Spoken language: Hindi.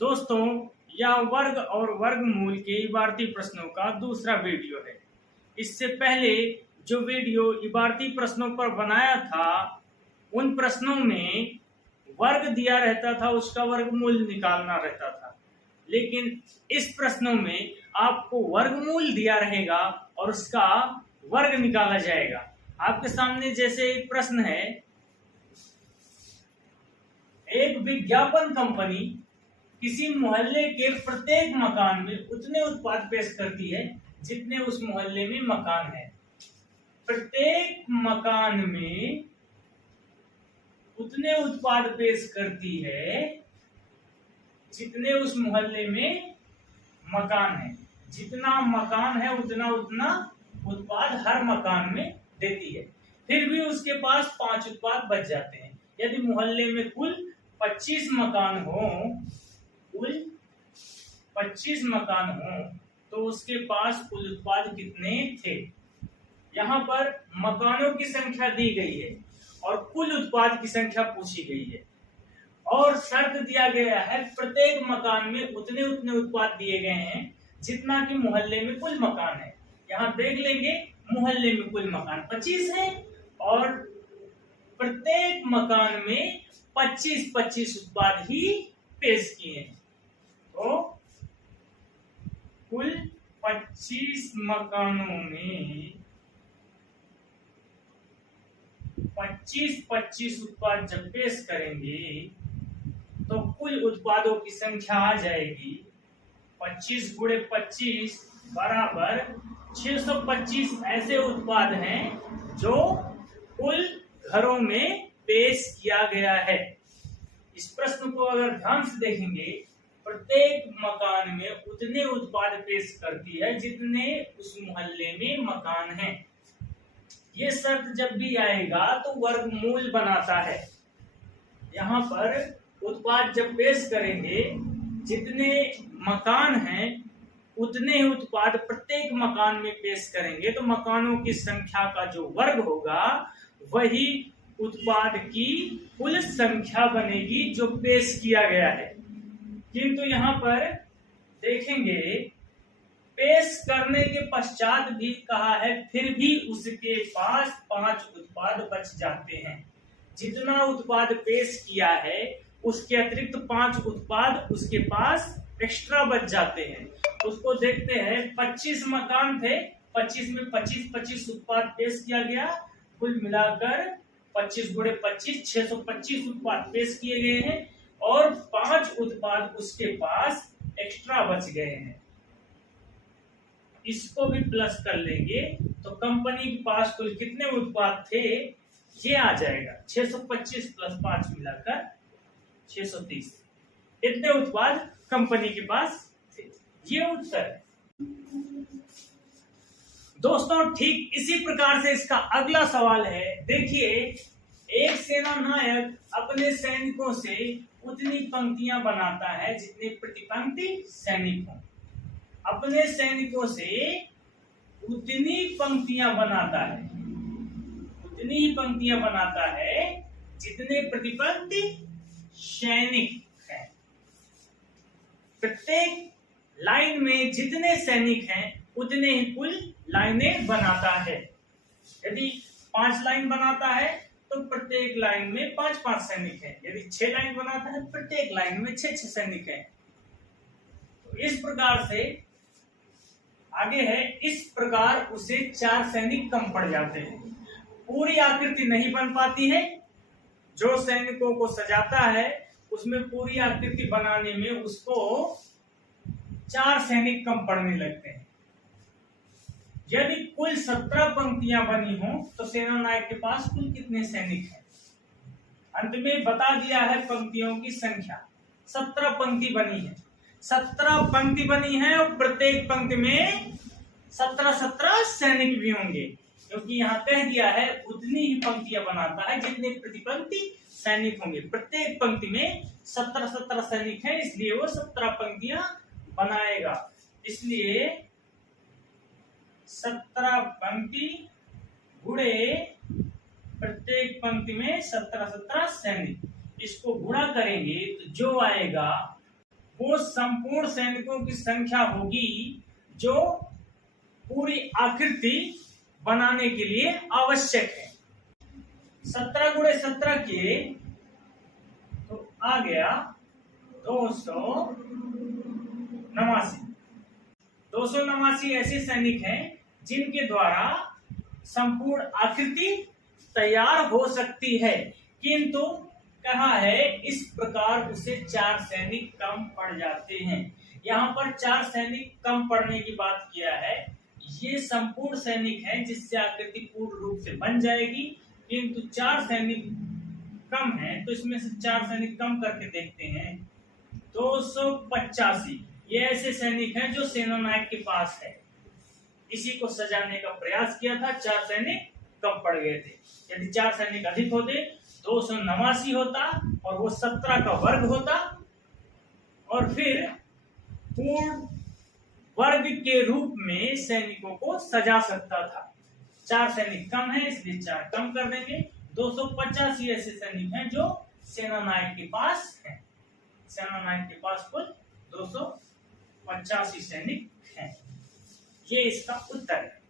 दोस्तों, यह वर्ग और वर्गमूल के इबारती प्रश्नों का दूसरा वीडियो है। इससे पहले जो वीडियो इबारती प्रश्नों पर बनाया था, उन प्रश्नों में वर्ग दिया रहता था, उसका वर्गमूल निकालना रहता था। लेकिन इस प्रश्नों में आपको वर्गमूल दिया रहेगा और उसका वर्ग निकाला जाएगा। आपके सामने जैसे एक प्रश्न है, एक विज्ञापन कंपनी किसी मोहल्ले के प्रत्येक मकान में उतने उत्पाद पेश करती है जितने उस मोहल्ले में मकान है। प्रत्येक मकान में उतने उत्पाद पेश करती है जितने उस मोहल्ले में मकान है। जितना मकान है उतना उतना उत्पाद हर मकान में देती है। फिर भी उसके पास 5 उत्पाद बच जाते हैं। यदि मोहल्ले में कुल 25 मकान हो, कुल 25 मकान हो, तो उसके पास कुल उत्पाद कितने थे? यहाँ पर मकानों की संख्या दी गई है और कुल उत्पाद की संख्या पूछी गई है और शर्त दिया गया है प्रत्येक मकान में उतने उतने उत्पाद दिए गए हैं जितना कि मोहल्ले में कुल मकान है। यहाँ देख लेंगे, मोहल्ले में कुल मकान 25 है और प्रत्येक मकान में 25-25 उत्पाद ही पेश किए हैं। तो कुल 25 मकानों में 25-25 उत्पाद जब पेश करेंगे तो कुल उत्पादों की संख्या आ जाएगी 25 गुणे 25 बराबर 625 ऐसे उत्पाद हैं जो कुल घरों में पेश किया गया है। इस प्रश्न को अगर ध्यान से देखेंगे, प्रत्येक मकान में उतने उत्पाद पेश करती है जितने उस मोहल्ले में मकान हैं। ये शर्त जब भी आएगा तो वर्गमूल बनाता है। यहाँ पर उत्पाद जब पेश करेंगे, जितने मकान हैं उतने ही उत्पाद प्रत्येक मकान में पेश करेंगे तो मकानों की संख्या का जो वर्ग होगा वही उत्पाद की कुल संख्या बनेगी जो पेश किया गया है। किंतु यहाँ पर देखेंगे, पेश करने के पश्चात भी कहा है फिर भी उसके पास 5 उत्पाद बच जाते हैं। जितना उत्पाद पेश किया है उसके अतिरिक्त 5 उत्पाद उसके पास एक्स्ट्रा बच जाते हैं। उसको देखते हैं, 25 मकान थे, 25 में 25-25 उत्पाद पेश किया गया, कुल मिलाकर 25 गुणे 25 625 उत्पाद पेश किए गए हैं और 5 उत्पाद उसके पास एक्स्ट्रा बच गए हैं। इसको भी प्लस कर लेंगे तो कंपनी के पास कुल कितने उत्पाद थे ये आ जाएगा। 625 प्लस 5 मिलाकर 630 इतने उत्पाद कंपनी के पास थे। ये उत्तर है दोस्तों। ठीक इसी प्रकार से इसका अगला सवाल है, देखिए, एक सेना नायक अपने सैनिकों से उतनी पंक्तियां बनाता है जितने प्रतिपंक्ति सैनिक हों। अपने सैनिकों से उतनी पंक्तियां बनाता है, उतनी ही पंक्तियां बनाता है जितने प्रतिपंक्ति सैनिक हैं। प्रत्येक लाइन में जितने सैनिक हैं उतने ही कुल लाइनें बनाता है। यदि 5 लाइन बनाता है तो प्रत्येक लाइन में 5-5 सैनिक हैं। यदि 6 लाइन बनाता है प्रत्येक लाइन में 6-6 सैनिक हैं। तो इस प्रकार से आगे है, इस प्रकार उसे 4 सैनिक कम पड़ जाते हैं। पूरी आकृति नहीं बन पाती है। जो सैनिकों को सजाता है उसमें पूरी आकृति बनाने में उसको 4 सैनिक कम पड़ने लगते हैं। यदि कुल 17 पंक्तियां बनी हो तो सेना नायक के पास कुल कितने सैनिक हैं? अंत में बता दिया है पंक्तियों की संख्या। 17 पंक्ति बनी है, 17 पंक्ति बनी है और प्रत्येक पंक्ति में 17-17 सैनिक भी होंगे, क्योंकि यहाँ कह दिया है उतनी ही पंक्तियां बनाता है जितने प्रतिपंक्ति सैनिक होंगे। प्रत्येक पंक्ति में 17-17 सैनिक हैं, इसलिए वो 17 पंक्तियां बनाएगा। इसलिए 17 पंक्ति गुणे प्रत्येक पंक्ति में 17-17 सैनिक, इसको गुणा करेंगे तो जो आएगा वो संपूर्ण सैनिकों की संख्या होगी जो पूरी आकृति बनाने के लिए आवश्यक है। 17 गुणे 17 के तो आ गया 289 ऐसे सैनिक हैं जिनके द्वारा संपूर्ण आकृति तैयार हो सकती है, किंतु कहा है इस प्रकार उसे 4 सैनिक कम पड़ जाते हैं। यहाँ पर 4 सैनिक कम पड़ने की बात किया है। ये संपूर्ण सैनिक है जिससे आकृति पूर्ण रूप से बन जाएगी, किंतु 4 सैनिक कम है, तो इसमें से 4 सैनिक कम करके देखते हैं। 285 ये ऐसे सैनिक हैं जो सेनानायक के पास है। इसी को सजाने का प्रयास किया था, 4 सैनिक कम पड़ गए थे। यदि 4 सैनिक अधिक होते 289 होता और वो 17 का वर्ग होता, और फिर पूर्ण वर्ग के रूप में सैनिकों को सजा सकता था। 4 सैनिक कम है इसलिए 4 कम कर देंगे। 285 ऐसे सैनिक हैं जो सेनानायक के पास है। सेनानायक के पास कुल 285 सैनिक हैं। ये इसका उत्तर है।